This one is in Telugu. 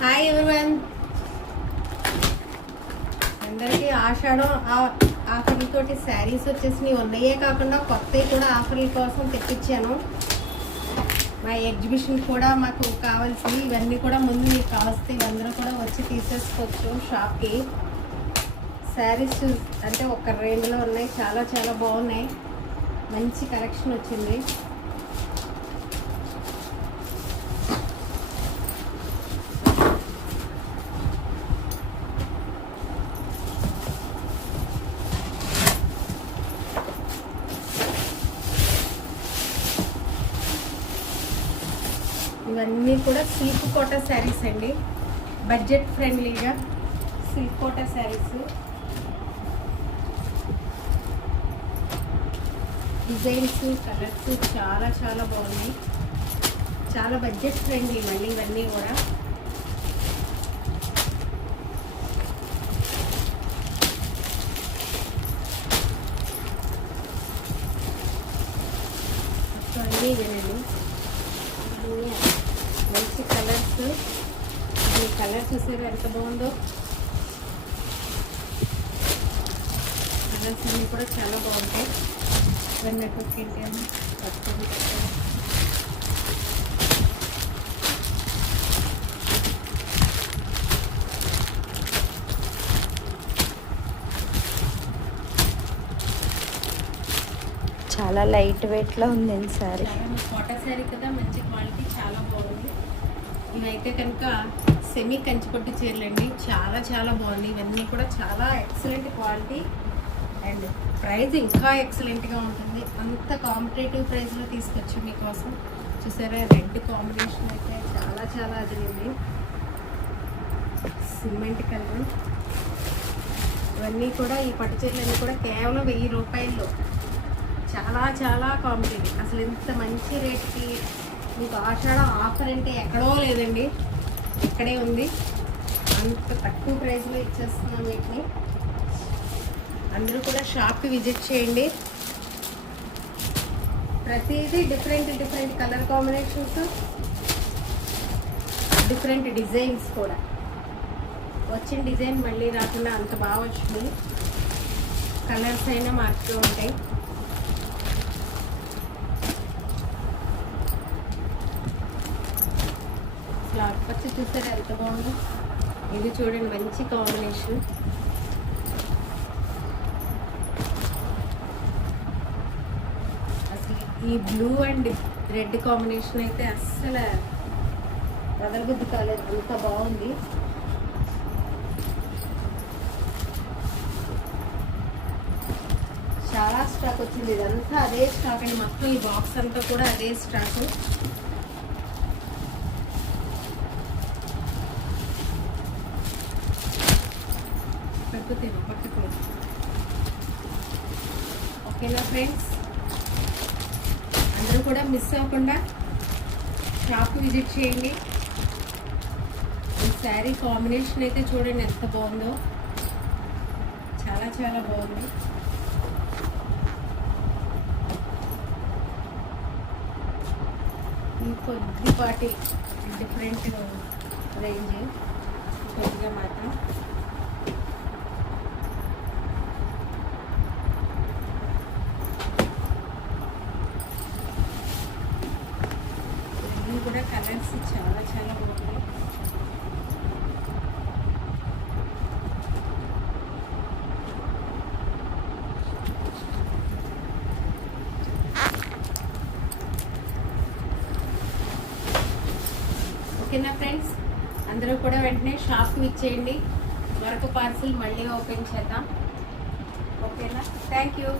హాయ్ ఎవరివన్, అందరికీ ఆషాఢం ఆఫర్లతోటి శారీస్ వచ్చేసి ఉన్నాయే కాకుండా కొత్తవి కూడా ఆఫర్ల కోసం తెప్పించాను. మా ఎగ్జిబిషన్ కూడా మాకు కావాల్సినవి ఇవన్నీ కూడా ముందు మీకు కావస్తే ఇవందరూ కూడా వచ్చి తీసేసుకోవచ్చు. షాప్కి శారీస్ అంటే ఒక రేంజ్లో ఉన్నాయి, చాలా చాలా బాగున్నాయి, మంచి కలెక్షన్ వచ్చింది. ఇవన్నీ కూడా సిల్క్ కోటా శారీస్ అండి, బడ్జెట్ ఫ్రెండ్లీగా silk Kota saris. Designs colours చాలా చాలా బాగున్నాయి, చాలా బడ్జెట్ ఫ్రెండ్లీ మళ్ళీ ఇవన్నీ కూడా. అన్నీ ఇవేనండి, మంచి కలర్స్. ఈ కలర్ చూసారు ఎంత బాగుందో, కలర్స్ అన్నీ కూడా చాలా బాగుంటాయి. నెట్వర్క్ ఏంటి అని చాలా లైట్ వెయిట్లో ఉంది సారీ. కాటన్ శారీ కదా, మంచి క్వాలిటీ, చాలా బాగుంది. ఇవైతే కనుక సెమీ కంచిపట్టు చీరలండి, చాలా చాలా బాగుంది. ఇవన్నీ కూడా చాలా ఎక్సలెంట్ క్వాలిటీ అండ్ ప్రైస్ ఇంకా ఎక్సలెంట్గా ఉంటుంది. అంత కాంపిటేటివ్ ప్రైస్లో తీసుకొచ్చి మీకోసం. చూసారా, రెడ్ కాంబినేషన్ అయితే చాలా చాలా అదిరింది, సిమెంట్ కలర్. ఇవన్నీ కూడా ఈ పట్టు చీరలన్నీ కూడా కేవలం 1000 రూపాయల్లో, చాలా చాలా కాంపిటేటివ్. అసలు ఇంత మంచి రేట్కి మీకు ఆషాఢ ఆఫర్ అంటే ఎక్కడో లేదండి, ఇక్కడే ఉంది. అంత తక్కువ ప్రైస్లో ఇచ్చేస్తున్నాం వీటిని. అందరూ కూడా షాప్కి విజిట్ చేయండి. ప్రతిదీ different different colour combinations, different designs కూడా. వచ్చిన డిజైన్ మళ్ళీ రాకుండా అంత బాగా వచ్చింది. కలర్స్ అయినా మారుతూ ఉంటాయి. ఫ్లవర్ పచ్చి చూసారా ఎంత బాగుందో. ఇది చూడండి, మంచి కాంబినేషన్. అసలు ఈ బ్లూ అండ్ రెడ్ కాంబినేషన్ అయితే అస్సలు వదలబుద్ధి కాలేదు, అంత బాగుంది. చాలా స్టాక్ వచ్చింది, ఇదంతా అదే స్టాక్ అండి. మొత్తం ఈ బాక్స్ అంతా కూడా అదే స్టాక్. పట్టుకోలేదు. ఓకేనా ఫ్రెండ్స్, అందరూ కూడా మిస్ అవ్వకుండా షాప్కి విజిట్ చేయండి. ఈ శారీ కాంబినేషన్ అయితే చూడండి ఎంత బాగుందో, చాలా చాలా బాగుంది. ఈ కొద్దిపాటి డిఫరెంట్ రేంజ్ కొద్దిగా మాత్రం. ఇవి కూడా కలర్స్ చాలా చాలా బాగున్నాయి. ఓకేనా ఫ్రెండ్స్, అందరూ కూడా వెంటనే షాప్కి ఇచ్చేయండి. మరొక పార్సిల్ మళ్ళీ ఓపెన్ చేద్దాం. ఓకేనా, థ్యాంక్ యూ.